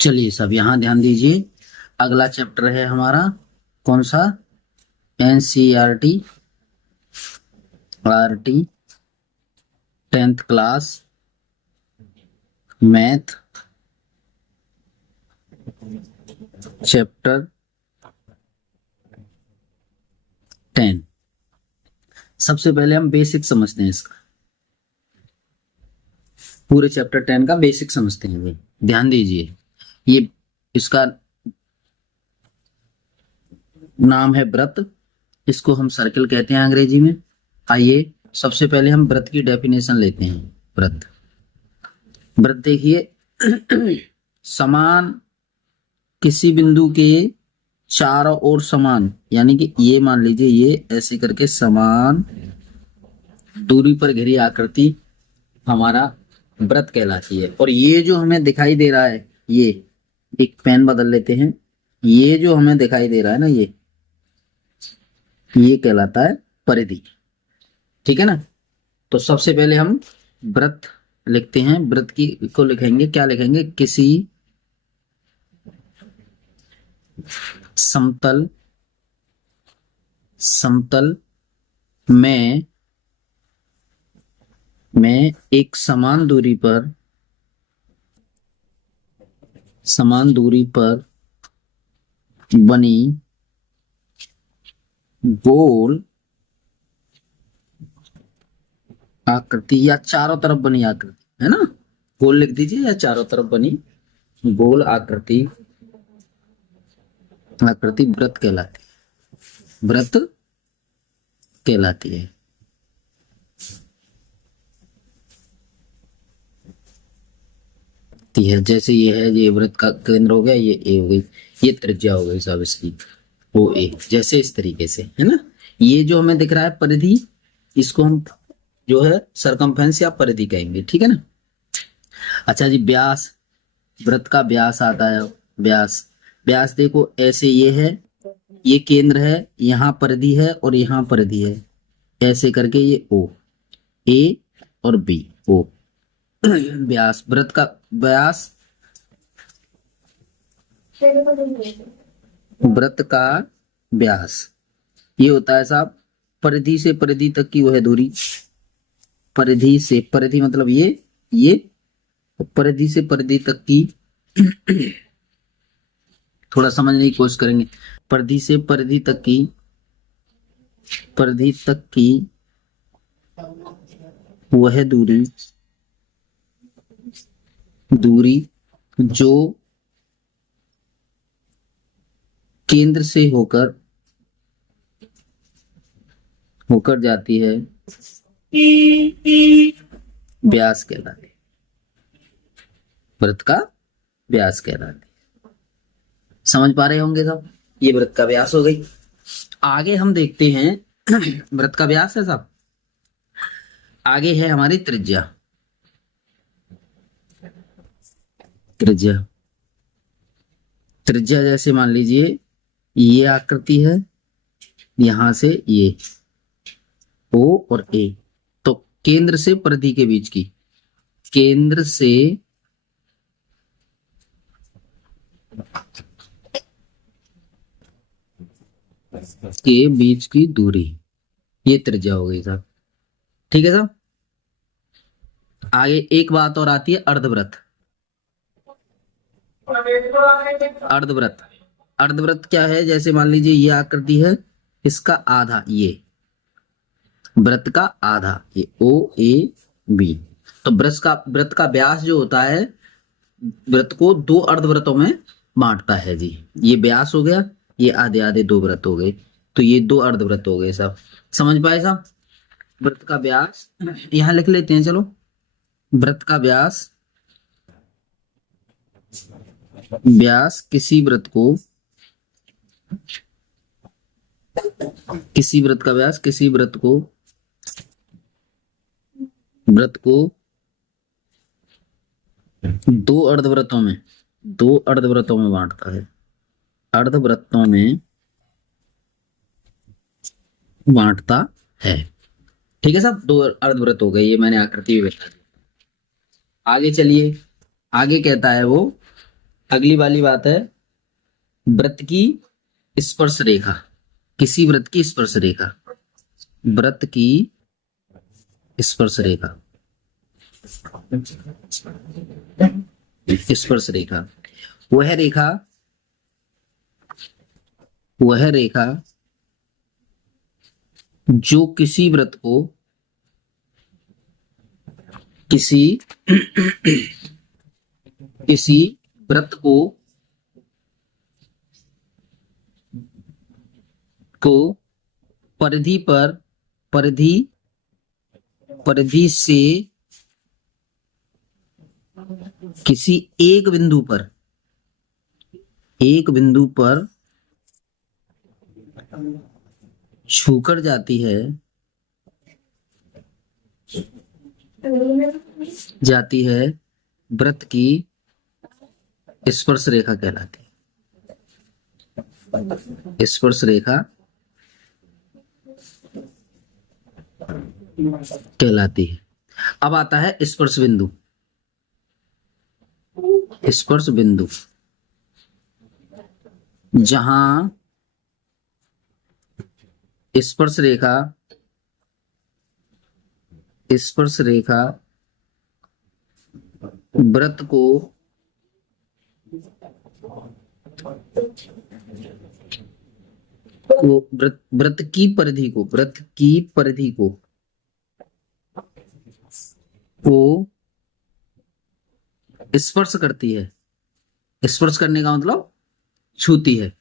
चलिए सब यहाँ ध्यान दीजिए। अगला चैप्टर है हमारा कौन सा? NCERT RT 10th class math chapter 10। सबसे पहले हम बेसिक समझते हैं इसका, पूरे चैप्टर 10 का बेसिक समझते हैं भाई। ध्यान दीजिए, ये इसका नाम है व्रत, इसको हम सर्कल कहते हैं अंग्रेजी में। आइए सबसे पहले हम व्रत की डेफिनेशन लेते हैं। व्रत देखिए समान किसी बिंदु के चारों ओर समान, यानी कि ये मान लीजिए ये ऐसे करके समान दूरी पर घिरी आकृति हमारा व्रत कहलाती है। और ये जो हमें दिखाई दे रहा है, ये एक पेन बदल लेते हैं, ये जो हमें दिखाई दे रहा है ना, ये कहलाता है परिधि। ठीक है ना। तो सबसे पहले हम व्रत लिखते हैं। व्रत की को लिखेंगे, क्या लिखेंगे? किसी समतल में एक समान दूरी पर बनी गोल आकृति या चारों तरफ बनी आकृति, है ना, गोल लिख दीजिए, या चारों तरफ बनी गोल आकृति व्रत कहलाती है। व्रत कहलाती है। जैसे ये है, ये व्रत का केंद्र हो गया, ये ए हो गई, ये त्रिज्या हो गई साहब इसकी, ओ ए, जैसे इस तरीके से, है ना। ये जो हमें दिख रहा है परिधि, इसको हम जो है सरकमफेरेंस या परिधि कहेंगे। ठीक है ना। अच्छा जी, व्यास, व्रत का व्यास आता है। व्यास देखो ऐसे, ये है, ये केंद्र है, यहाँ परिधि है और यहाँ परिधि है, ऐसे करके ये ओ, ए और बी, ओ व्यास। व्रत का व्यास, व्रत का व्यास ये होता है साहब परिधि से परिधि तक की वह दूरी। परिधि से परिधि मतलब ये परिधि से परिधि तक की थोड़ा समझने की कोशिश करेंगे। परिधि से परिधि तक की वह दूरी जो केंद्र से होकर जाती है, व्यास कहलाती है। व्रत का व्यास कहलाती है। समझ पा रहे होंगे सब। ये व्रत का व्यास हो गई। आगे हम देखते हैं व्रत का व्यास है साहब, आगे है हमारी त्रिज्या। त्रिज्या जैसे मान लीजिए ये आकृति है, यहां से ये ओ और ए, तो केंद्र से परिधि के बीच की, केंद्र से के बीच की दूरी, ये त्रिज्या हो गई साहब। ठीक है साहब। आगे एक बात और आती है, अर्धव्रत। अर्धव्रत क्या है? जैसे मान लीजिए ये आकृति है, इसका आधा, ये व्रत का आधा, ये ओ ए बी। तो व्रत का व्यास जो होता है, व्रत को दो अर्धव्रतों में बांटता है जी। ये व्यास हो गया, ये आधे आधे दो व्रत हो गए, तो ये दो अर्धव्रत हो गए सब। समझ पाए साहब? व्रत का व्यास यहां लिख लेते हैं, चलो। व्रत का व्यास किसी व्रत का व्यास किसी व्रत को दो अर्धव्रतों में बांटता है। अर्धव्रतों में बांटता है। ठीक है साहब, दो अर्धव्रत हो गए, ये मैंने आकृति में बता दी। आगे चलिए, आगे कहता है वो अगली वाली बात है वृत्त की स्पर्श रेखा। किसी वृत्त की स्पर्श रेखा, वृत्त की स्पर्श रेखा, स्पर्श रेखा वह रेखा जो किसी वृत्त को किसी वृत्त को परिधि से किसी एक बिंदु पर छूकर जाती है वृत्त की स्पर्श रेखा कहलाती है। स्पर्श रेखा कहलाती है। अब आता है स्पर्श बिंदु। स्पर्श बिंदु जहां स्पर्श रेखा वृत्त की परिधि को स्पर्श करती है। स्पर्श करने का मतलब छूती है,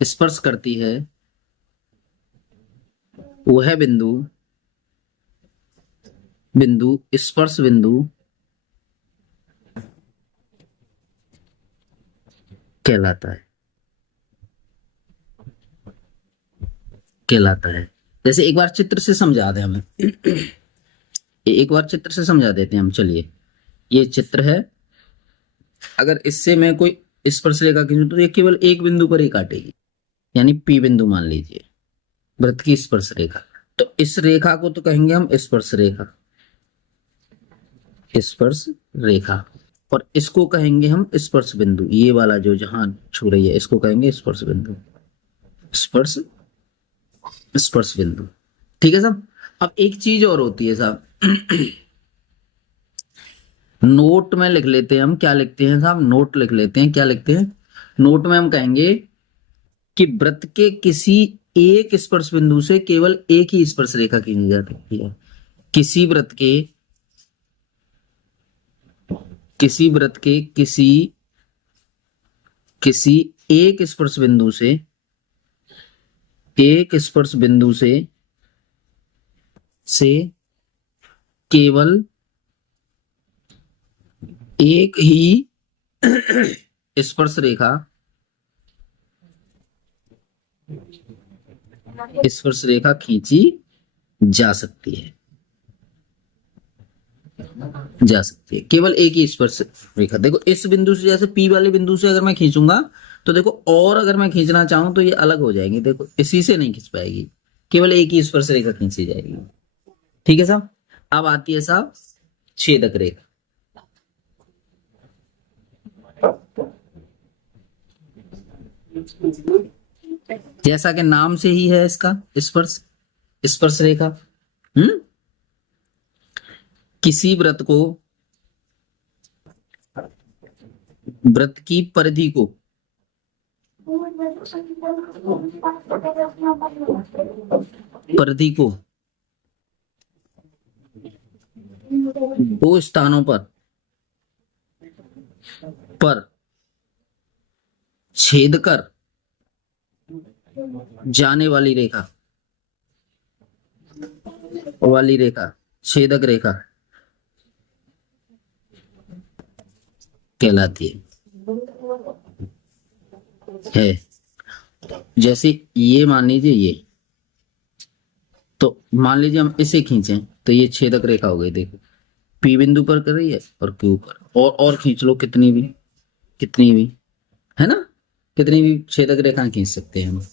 स्पर्श करती है, वह बिंदु स्पर्श बिंदु कहलाता है। जैसे एक बार चित्र से समझा दें हमें, एक बार चित्र से समझा देते हैं हम। चलिए, ये चित्र है, अगर इससे मैं कोई स्पर्श रेखा खींचूं तो ये केवल एक बिंदु पर ही काटेगी, यानी पी बिंदु मान लीजिए वृत्त की स्पर्श रेखा। तो इस रेखा को तो कहेंगे हम स्पर्श रेखा, और इसको कहेंगे हम स्पर्श बिंदु। ये वाला जो जहां छू रही है इसको कहेंगे स्पर्श बिंदु, स्पर्श बिंदु। ठीक है साहब। अब एक चीज और होती है साहब, नोट में लिख लेते हैं हम। क्या लिखते हैं साहब? नोट लिख लेते हैं। क्या लिखते हैं? नोट में हम कहेंगे कि वृत्त के किसी एक स्पर्श बिंदु से केवल एक ही स्पर्श रेखा खींची जा सकती है। किसी वृत्त के किसी एक स्पर्श बिंदु से केवल एक ही स्पर्श रेखा खींची जा सकती है, केवल एक ही स्पर्श रेखा। देखो, इस बिंदु से, जैसे पी वाले बिंदु से अगर मैं खींचूंगा तो देखो, और अगर मैं खींचना चाहूं तो ये अलग हो जाएंगी। देखो, इसी से नहीं खींच पाएगी, केवल एक ही स्पर्श रेखा खींची जाएगी। ठीक है साहब। अब आती है साहब छेदक रेखा। जैसा कि नाम से ही है इसका स्पर्श रेखा। किसी वृत्त की परिधि को दो स्थानों पर छेद कर जाने वाली रेखा छेदक रेखा कहलाती है। जैसे ये मान लीजिए, ये तो मान लीजिए हम इसे खींचें तो ये छेदक रेखा हो गई। देखो, पी बिंदु पर कर रही है और क्यू पर, और खींच लो कितनी भी है ना, कितनी भी छेदक रेखा खींच सकते हैं हम।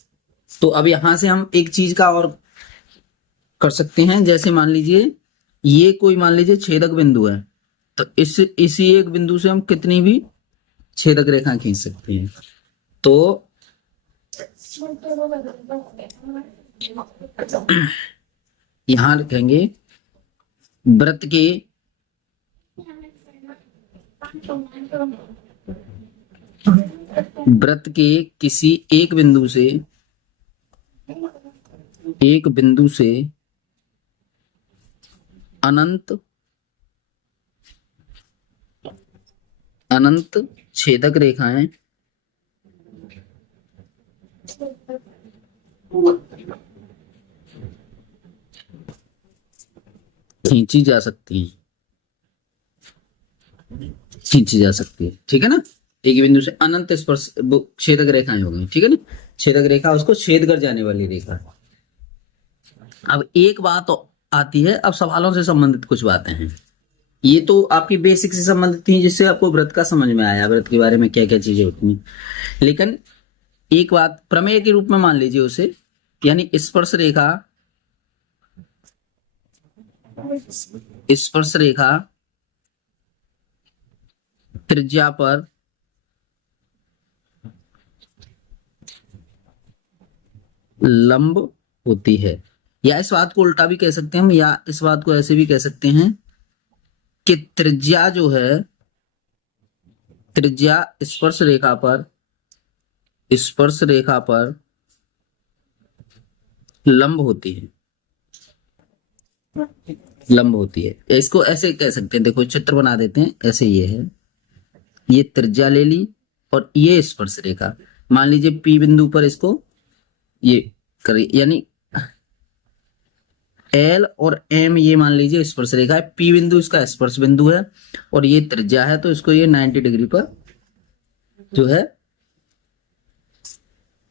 तो अब यहां से हम एक चीज का और कर सकते हैं। जैसे मान लीजिए ये कोई मान लीजिए छेदक बिंदु है, तो इसी एक बिंदु से हम कितनी भी छेदक रेखा खींच सकते हैं। तो यहां लिखेंगे वृत्त के किसी एक बिंदु से अनंत छेदक रेखाएं खींची जा सकती है। ठीक है ना। एक बिंदु से अनंत स्पर्श छेदक रेखाएं हो गई। ठीक है ना। छेदक रेखा उसको छेद कर जाने वाली रेखा। अब एक बात आती है, अब सवालों से संबंधित कुछ बातें हैं। ये तो आपकी बेसिक से संबंधित थी, जिससे आपको वृत्त का समझ में आया, वृत्त के बारे में क्या क्या चीजें होती हैं। लेकिन एक बात प्रमेय के रूप में मान लीजिए उसे, यानी स्पर्श रेखा त्रिज्या पर लंब होती है। या इस बात को उल्टा भी कह सकते हैं हम, या इस बात को ऐसे भी कह सकते हैं कि त्रिज्या जो है, त्रिज्या स्पर्श रेखा पर लंब होती है। इसको ऐसे कह सकते हैं, देखो चित्र बना देते हैं। ऐसे ये है, ये त्रिज्या ले ली और ये स्पर्श रेखा, मान लीजिए P बिंदु पर इसको ये करें, यानी L और M ये मान लीजिए स्पर्श रेखा है। P बिंदु इसका स्पर्श बिंदु है और ये त्रिज्या है, तो इसको ये 90 डिग्री पर जो है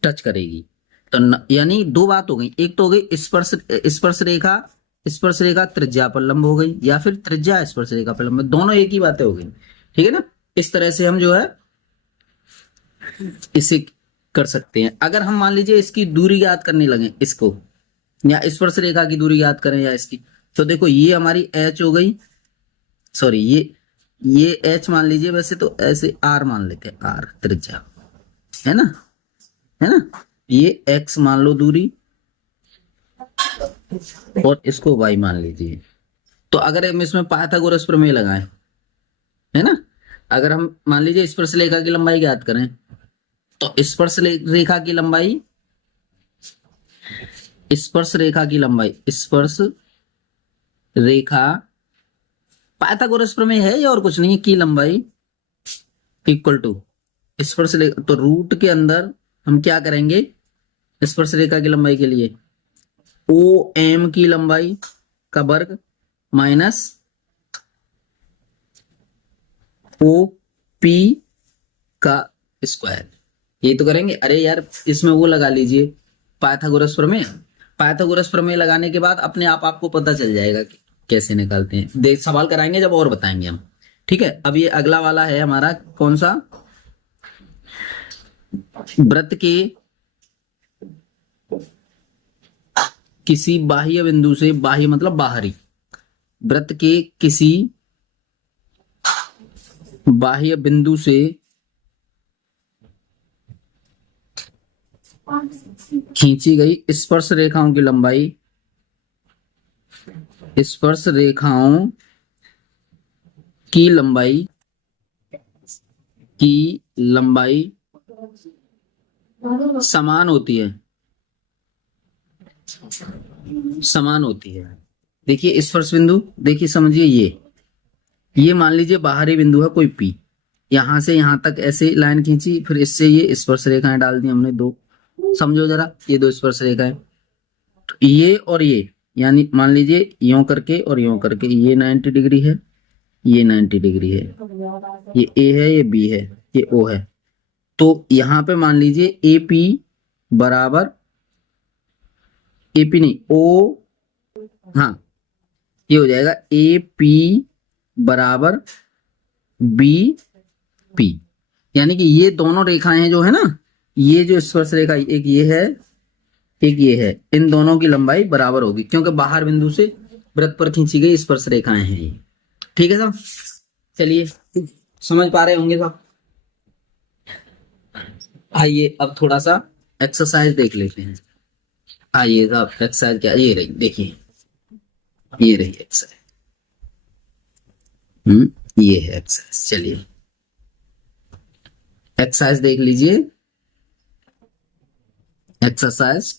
टच करेगी। तो यानी दो बात हो गई, एक तो हो गई स्पर्श रेखा त्रिज्या पर लंब हो गई, या फिर त्रिज्या स्पर्श रेखा पर लंब, दोनों एक ही बातें हो गई। ठीक है ना। इस तरह से हम जो है इसे कर सकते हैं। अगर हम मान लीजिए इसकी दूरी याद करने लगे, इसको या स्पर्श रेखा की दूरी याद करें या इसकी, तो देखो ये हमारी h हो गई, सॉरी ये h मान लीजिए, वैसे तो ऐसे r मान लेते हैं, r त्रिज्या है ना, ये x मान लो दूरी और इसको y मान लीजिए। तो अगर हम इसमें पाइथागोरस प्रमेय लगाएं, है ना, अगर हम मान लीजिए स्पर्श रेखा की लंबाई ज्ञात करें, तो स्पर्श रेखा पाइथागोरस प्रमेय है या और कुछ नहीं है, की लंबाई इक्वल टू स्पर्श रेखा, तो रूट के अंदर हम क्या करेंगे स्पर्श रेखा की लंबाई के लिए, OM की लंबाई का वर्ग माइनस OP का स्क्वायर, ये तो करेंगे। अरे यार इसमें वो लगा लीजिए पाइथागोरस प्रमेय लगाने के बाद अपने आप आपको पता चल जाएगा कि कैसे निकालते हैं। देख सवाल कराएंगे जब और बताएंगे हम। ठीक है। अब ये अगला वाला है हमारा, कौन सा, वृत्त के किसी बाह्य बिंदु से, बाह्य मतलब बाहरी, वृत्त के किसी बाह्य बिंदु से खींची गई स्पर्श रेखाओं की लंबाई समान होती है। देखिए स्पर्श बिंदु, देखिए समझिए, ये मान लीजिए बाहरी बिंदु है कोई P, यहां से यहां तक ऐसे लाइन खींची, फिर इससे ये स्पर्श रेखाएं डाल दी हमने दो, समझो जरा, ये दो स्पर्श रेखाएं, तो ये और ये, यानी मान लीजिए यूं करके और यूं करके, ये 90 डिग्री है, ये 90 डिग्री है, ये A है, ये B है, ये O है। तो यहां पे मान लीजिए AP बराबर, AP नहीं O, हाँ ये हो जाएगा AP बराबर BP, यानी कि ये दोनों रेखाएं जो है ना, ये जो स्पर्श रेखा एक ये है, एक ये है, इन दोनों की लंबाई बराबर होगी, क्योंकि बाहर बिंदु से वृत्त पर खींची गई स्पर्श रेखाएं हैं ये। ठीक है साहब, चलिए समझ पा रहे होंगे साहब। आइए अब थोड़ा सा एक्सरसाइज देख लेते हैं। आइए साहब एक्सरसाइज क्या, ये रही देखिए, ये रही एक्सरसाइज। ये है एक्सरसाइज। चलिए एक्सरसाइज देख लीजिए, एक्सरसाइज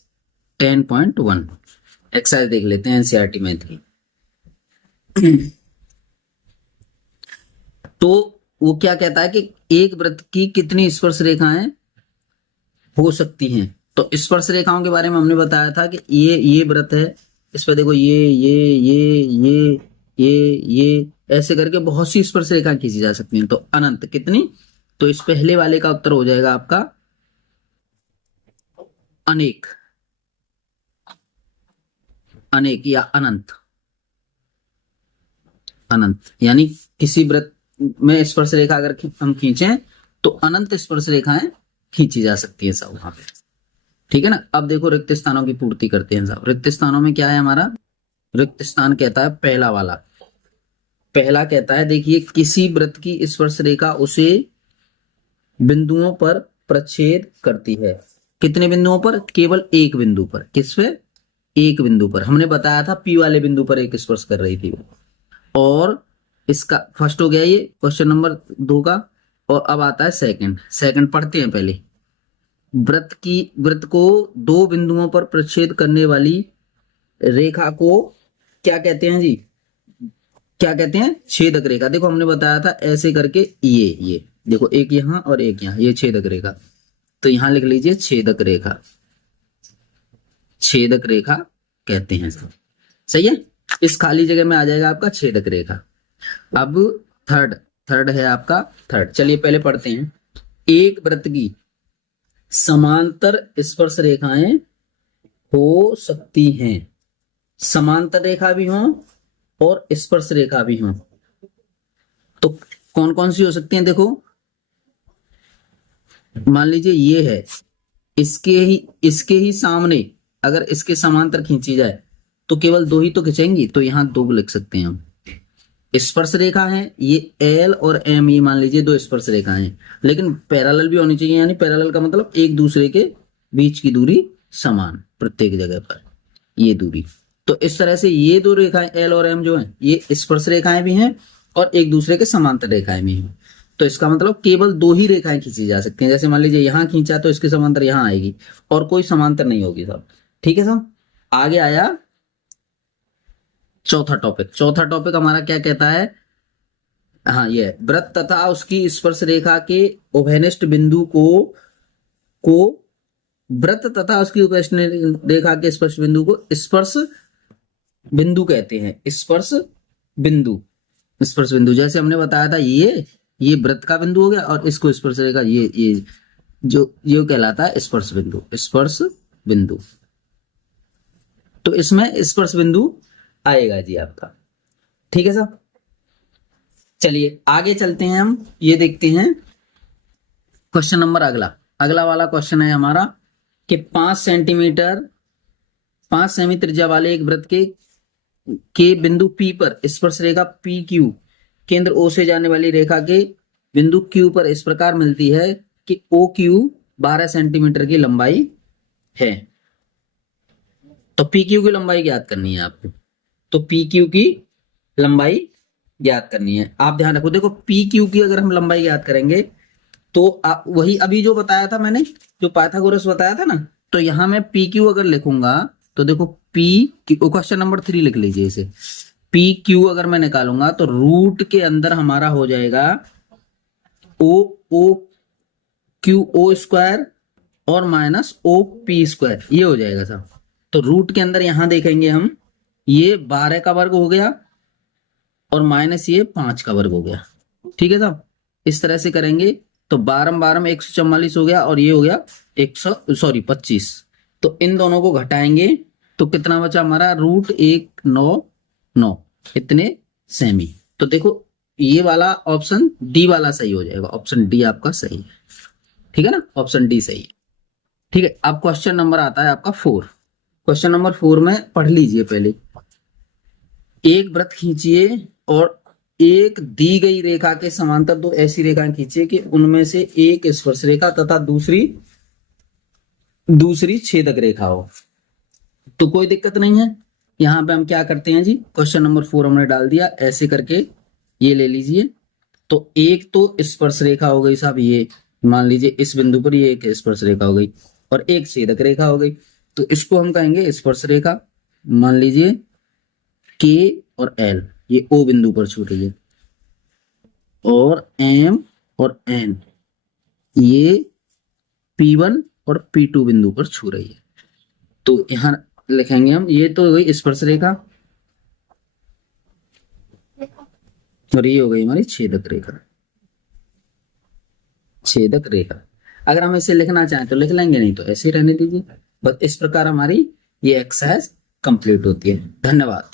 10.1 एक्सरसाइज देख लेते हैं एनसीईआरटी मैथ की। तो वो क्या कहता है कि एक वृत्त की कितनी स्पर्श रेखाएं हो सकती हैं। तो स्पर्श रेखाओं के बारे में हमने बताया था कि ये वृत्त है, इस पर देखो ये ऐसे करके बहुत सी स्पर्श रेखाएं खींची जा सकती हैं। तो अनंत कितनी, तो इस पहले वाले का उत्तर हो जाएगा आपका अनेक, अनेक या अनंत। अनंत यानी किसी वृत्त में स्पर्श रेखा अगर हम खींचें तो अनंत स्पर्श रेखाएं खींची जा सकती है सब वहां पे। ठीक है ना। अब देखो रिक्त स्थानों की पूर्ति करते हैं साहब। रिक्त स्थानों में क्या है हमारा, रिक्त स्थान कहता है पहला वाला, पहला कहता है देखिए किसी वृत्त की स्पर्श रेखा उसे बिंदुओं पर प्रच्छेद करती है। कितने बिंदुओं पर, केवल एक बिंदु पर। किस पे, एक बिंदु पर। हमने बताया था पी वाले बिंदु पर एक स्पर्श कर रही थी। और इसका फर्स्ट हो गया ये क्वेश्चन नंबर 2 का। और अब आता है सेकंड। सेकंड पढ़ते हैं पहले। वृत्त को दो बिंदुओं पर प्रच्छेद करने वाली रेखा को क्या कहते हैं जी, क्या कहते हैं, छेदक रेखा। देखो हमने बताया था ऐसे करके ये देखो एक यहां और एक यहां, ये छेदक रेखा। तो यहां लिख लीजिए छेदक रेखा, छेदक रेखा कहते हैं। सही है, इस खाली जगह में आ जाएगा आपका छेदक रेखा। अब थर्ड है आपका थर्ड। चलिए पहले पढ़ते हैं। एक वृत्त की समांतर स्पर्श रेखाएं हो सकती हैं। समांतर रेखा भी हो और स्पर्श रेखा भी हो। तो कौन कौन सी हो सकती हैं, देखो मान लीजिए ये है, इसके ही सामने अगर इसके समांतर खींची जाए तो केवल दो ही तो खिंचेंगी। तो यहां दो लिख सकते हैं हम। स्पर्श रेखा है ये एल और एम, ये मान लीजिए दो स्पर्श रेखाएं हैं, लेकिन पैरेलल भी होनी चाहिए। यानी पैरेलल का मतलब एक दूसरे के बीच की दूरी समान प्रत्येक जगह पर, ये दूरी। तो इस तरह से ये दो रेखाएं एल और एम जो है ये स्पर्श रेखाएं भी हैं और एक दूसरे के समांतर रेखाएं भी हैं। तो इसका मतलब केवल दो ही रेखाएं खींची जा सकती हैं। जैसे मान लीजिए यहां खींचा तो इसके समांतर यहां आएगी और कोई समांतर नहीं होगी साहब। ठीक है साहब। आगे आया चौथा टॉपिक। चौथा टॉपिक हमारा क्या कहता है, हाँ ये वृत्त तथा उसकी स्पर्श रेखा के उभयनिष्ठ बिंदु को वृत्त तथा उसकी उभयनिष्ठ रेखा के स्पर्श बिंदु को स्पर्श बिंदु कहते हैं। स्पर्श बिंदु, स्पर्श बिंदु जैसे हमने बताया था ये वृत्त का बिंदु हो गया और इसको स्पर्श रेखा ये जो ये कहलाता है स्पर्श बिंदु, स्पर्श बिंदु। तो इसमें स्पर्श बिंदु आएगा जी आपका। ठीक है साहब। चलिए आगे चलते हैं, हम ये देखते हैं क्वेश्चन नंबर अगला वाला क्वेश्चन है हमारा कि 5 सेमी त्रिज्या वाले एक वृत्त के बिंदु P पर स्पर्श रेखा PQ केंद्र O से जाने वाली रेखा के बिंदु Q पर इस प्रकार मिलती है कि OQ 12 सेंटीमीटर की लंबाई है। तो PQ की लंबाई ज्ञात करनी है आपको। तो PQ की लंबाई ज्ञात करनी है। आप ध्यान रखो, देखो PQ की अगर हम लंबाई ज्ञात करेंगे तो वही अभी जो बताया था मैंने, जो पाइथागोरस बताया था ना, तो यहां मैं PQ अगर लिखूंगा तो देखो क्वेश्चन नंबर 3 लिख लीजिए इसे। PQ अगर मैं निकालूंगा तो रूट के अंदर हमारा हो जाएगा OQ स्क्वायर और माइनस OP स्क्वायर, ये हो जाएगा साहब। तो रूट के अंदर यहां देखेंगे हम, ये 12 का वर्ग हो गया और माइनस ये 5 का वर्ग हो गया। ठीक है साहब। इस तरह से करेंगे तो 12 में 144 हो गया और ये हो गया 25। तो इन दोनों को घटाएंगे तो कितना बचा हमारा, रूट 199 इतने सेमी। तो देखो ये वाला ऑप्शन डी वाला सही हो जाएगा। ऑप्शन डी आपका सही है। ठीक है ना, ऑप्शन डी सही है। ठीक है। अब क्वेश्चन नंबर आता है आपका 4। क्वेश्चन नंबर 4 में पढ़ लीजिए पहले। एक वृत्त खींचिए और एक दी गई रेखा के समांतर दो ऐसी रेखाएं खींचिए कि उनमें से एक स्पर्श रेखा तथा दूसरी छेदक रेखा हो। तो कोई दिक्कत नहीं है। यहां पे हम क्या करते हैं जी, क्वेश्चन नंबर 4 हमने डाल दिया ऐसे करके, ये ले लीजिए। तो एक तो स्पर्श रेखा हो गई साहब, ये मान लीजिए इस बिंदु पर ये एक स्पर्श रेखा हो गई और एक छेदक रेखा हो गई, तो इसको हम कहेंगे स्पर्श रेखा। मान लीजिए के और एल ये ओ बिंदु पर छू रही है, और एम और एन ये P1 और P2 बिंदु पर छू रही है। तो यहां लिखेंगे हम, ये तो हो गई स्पर्श रेखा और ये हो गई हमारी छेदक रेखा। छेदक रेखा अगर हम इसे लिखना चाहें तो लिख लेंगे, नहीं तो ऐसे ही रहने दीजिए। बस इस प्रकार हमारी ये एक्सरसाइज कंप्लीट होती है। धन्यवाद।